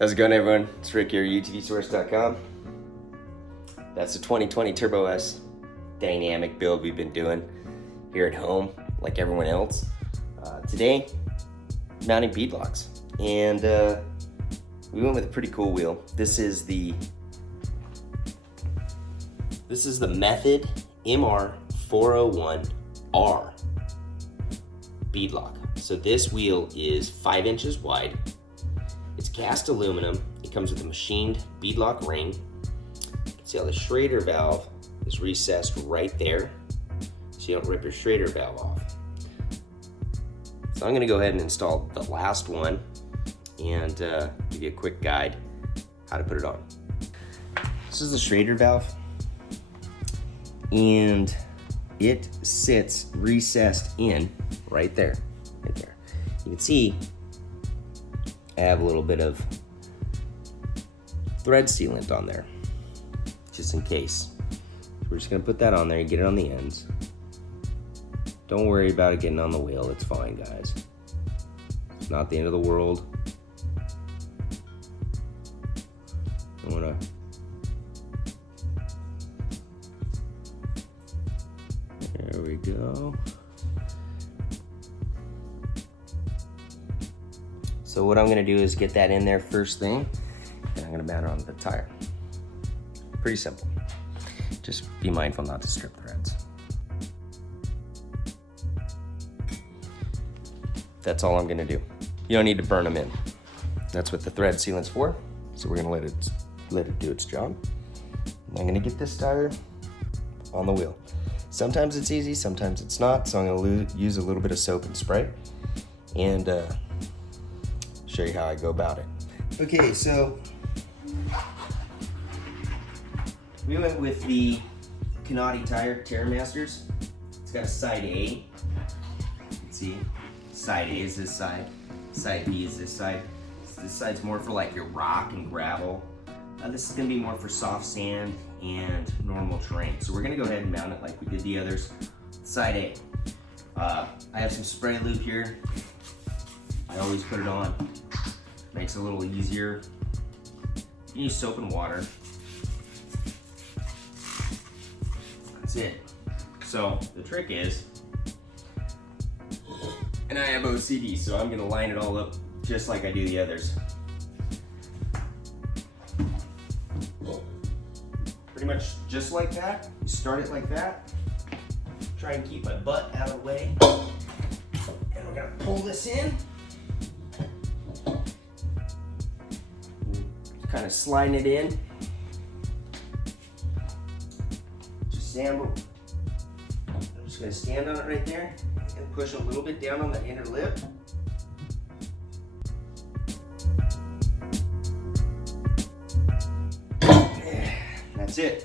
How's it going, everyone? It's Rick here, UTVsource.com. That's the 2020 Turbo S dynamic build we've been doing here at home, like everyone else. Today, mounting beadlocks, and we went with a pretty cool wheel. This is the Method MR401R beadlock. So this wheel is 5 inches wide. It's cast aluminum. It comes with a machined beadlock ring. You can see how the Schrader valve is recessed right there, so you don't rip your Schrader valve off. So I'm gonna go ahead and install the last one and give you a quick guide how to put it on. This is the Schrader valve, and it sits recessed in right there, right there. You can see I have a little bit of thread sealant on there, just in case. We're just gonna put that on there and get it on the ends. Don't worry about it getting on the wheel, it's fine, guys. It's not the end of the world. I wanna there we go. So what I'm gonna do is get that in there first thing, and I'm gonna mount it on the tire. Pretty simple. Just be mindful not to strip threads. That's all I'm gonna do. You don't need to burn them in. That's what the thread sealant's for. So we're gonna let it do its job. And I'm gonna get this tire on the wheel. Sometimes it's easy, sometimes it's not. So I'm gonna use a little bit of soap and spray and show you how I go about it. Okay, so we went with the Kanati Terra Masters. It's got a side A. You can see side A is this side, side B is this side. This side's more for like your rock and gravel. This is gonna be more for soft sand and normal terrain. So we're gonna go ahead and mount it like we did the others. Side A. I have some spray lube here. I always put it on. Makes it a little easier. You use soap and water. That's it. So the trick is, and I have OCD, so I'm gonna line it all up just like I do the others. Pretty much just like that. You start it like that. Try and keep my butt out of the way. And we're gonna pull this in. Kind of sliding it in. I'm just gonna stand on it right there and push a little bit down on the inner lip. That's it.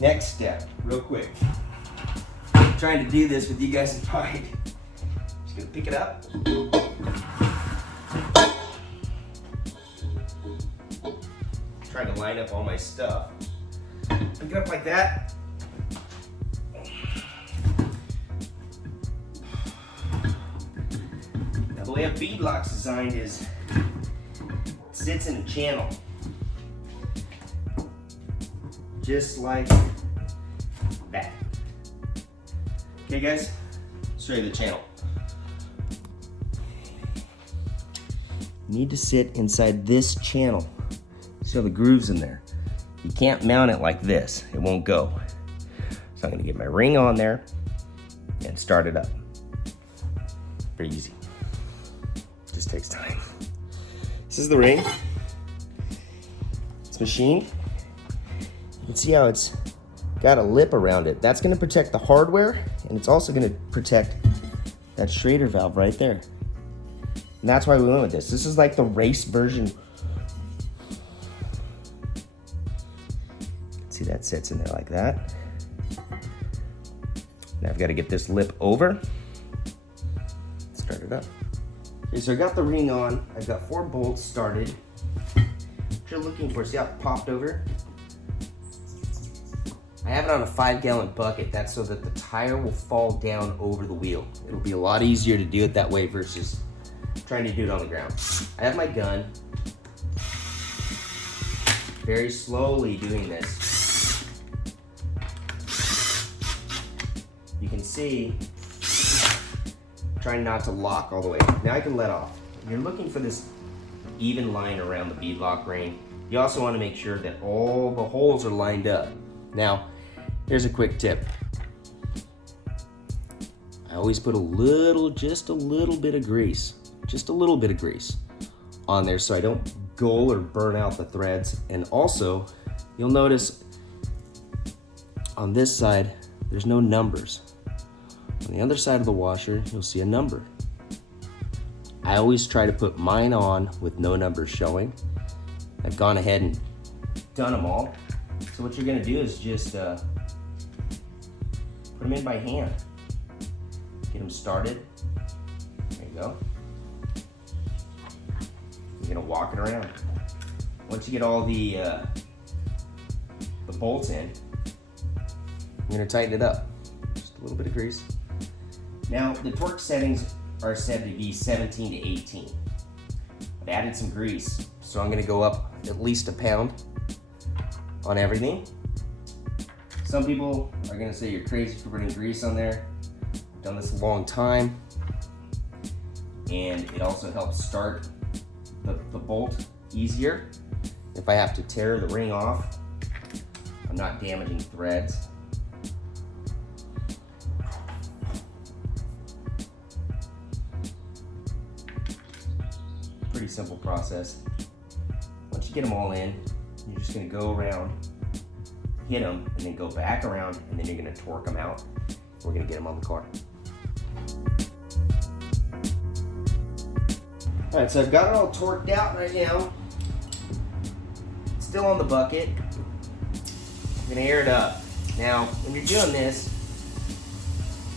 Next step, real quick. I'm trying to do this with you guys in mind. Just gonna pick it up. Trying to line up all my stuff. Pick it up like that. Now the way a beadlock's designed is it sits in a channel. Just like that. Okay guys, let's show you the channel. You need to sit inside this channel. See how the groove's in there. You can't mount it like this, it won't go. So I'm gonna get my ring on there and start it up. Pretty easy, just takes time. This is the ring, it's machined. You can see how it's got a lip around it. That's gonna protect the hardware, and it's also gonna protect that Schrader valve right there. And that's why we went with this. This is like the race version. See, that sits in there like that. Now I've got to get this lip over. Start it up. Okay, so I got the ring on. I've got 4 bolts started. What you're looking for, see how it popped over? I have it on a 5-gallon bucket. That's so that the tire will fall down over the wheel. It'll be a lot easier to do it that way versus trying to do it on the ground. I have my gun. Very slowly doing this. You can see, trying not to lock all the way. Now I can let off. You're looking for this even line around the beadlock ring. You also want to make sure that all the holes are lined up. Now, here's a quick tip. I always put just a little bit of grease on there so I don't gull or burn out the threads. And also, you'll notice on this side, there's no numbers. On the other side of the washer, you'll see a number. I always try to put mine on with no numbers showing. I've gone ahead and done them all. So what you're gonna do is just put them in by hand. Get them started. There you go. You're gonna walk it around. Once you get all the bolts in, you're gonna tighten it up. Just a little bit of grease. Now, the torque settings are said to be 17 to 18. I've added some grease, so I'm gonna go up at least a pound on everything. Some people are gonna say you're crazy for putting grease on there. I've done this a long time, and it also helps start the bolt easier. If I have to tear the ring off, I'm not damaging threads. Pretty simple process. Once you get them all in, you're just gonna go around, hit them, and then go back around, and then you're gonna torque them out. We're gonna get them on the car. All right, so I've got it all torqued out right now. It's still on the bucket. I'm gonna air it up. Now, when you're doing this,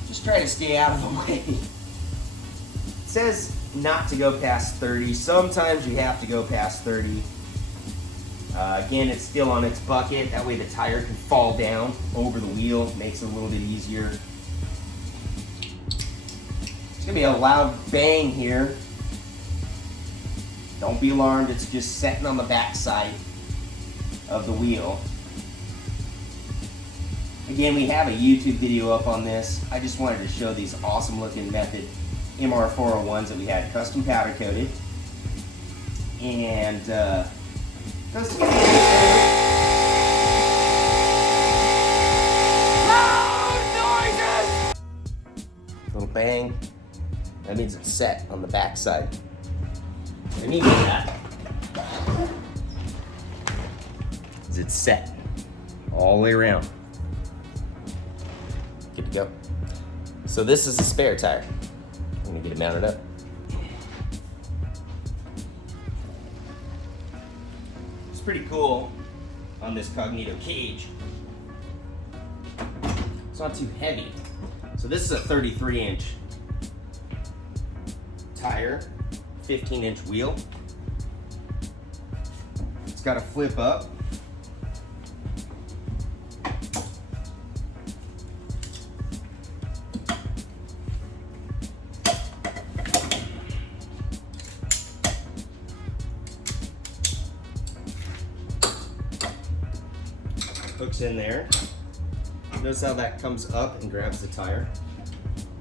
just try to stay out of the way. It says not to go past 30. Sometimes you have to go past 30. Again, it's still on its bucket. That way the tire can fall down over the wheel. Makes it a little bit easier. It's gonna be a loud bang here. Don't be alarmed, it's just setting on the back side of the wheel. Again, we have a YouTube video up on this. I just wanted to show these awesome looking Method MR401s that we had custom powder coated. And custom loud noises! Little bang. That means it's set on the back side. I need that. It's set all the way around. Good to go. So this is the spare tire. I'm gonna get it mounted up. It's pretty cool on this Cognito cage. It's not too heavy. So this is a 33-inch tire. 15-inch wheel. It's got to flip up. Hooks in there. Notice how that comes up and grabs the tire.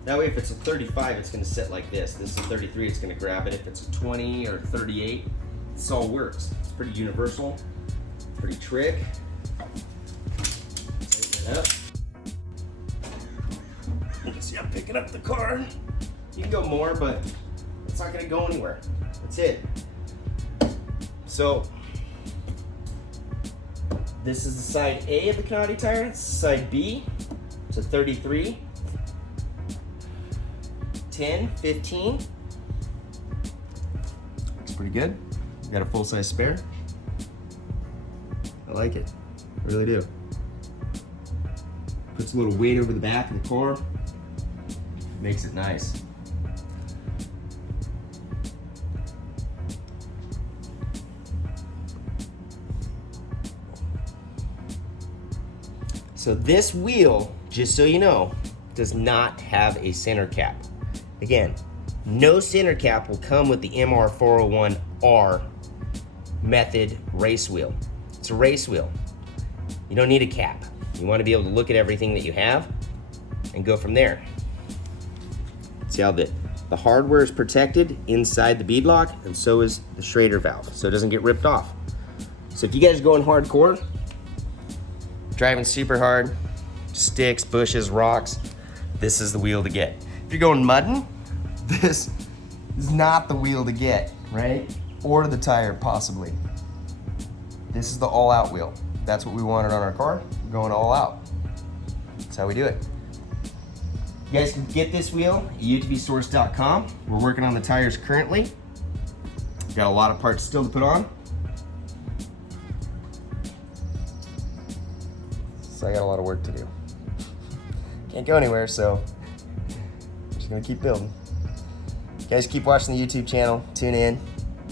That way, if it's a 35, it's going to sit like this. This is a 33, it's going to grab it. If it's a 20 or 38, this all works. It's pretty universal, pretty trick. Tighten it up. You can see I'm picking up the car. You can go more, but it's not going to go anywhere. That's it. So, this is the side A of the Kanati tire. It's side B. It's a 33. 10, 15. Looks pretty good. Got a full-size spare. I like it. I really do. Puts a little weight over the back of the car. Makes it nice. So this wheel, just so you know, does not have a center cap. Again, No center cap will come with the MR401R method race wheel. It's a race wheel. You don't need a cap. You want to be able to look at everything that you have and go from there. See how the hardware is protected inside the beadlock, and so is the Schrader valve, so it doesn't get ripped off. So if you guys are going hardcore, driving super hard, sticks, bushes, rocks, this is the wheel to get. If you're going mudding, this is not the wheel to get, right? Or the tire, possibly. This is the all-out wheel. That's what we wanted on our car. We're going all out. That's how we do it. You guys can get this wheel at utvsource.com. We're working on the tires currently. We've got a lot of parts still to put on. So I got a lot of work to do. Can't go anywhere, so I'm just gonna keep building. You guys keep watching the YouTube channel, tune in.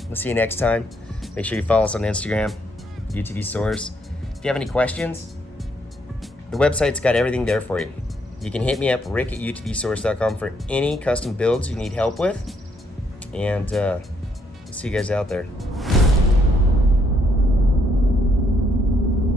We'll see you next time. Make sure you follow us on Instagram, UTV Source. If you have any questions, the website's got everything there for you. You can hit me up, Rick at utvsource.com, for any custom builds you need help with. And see you guys out there.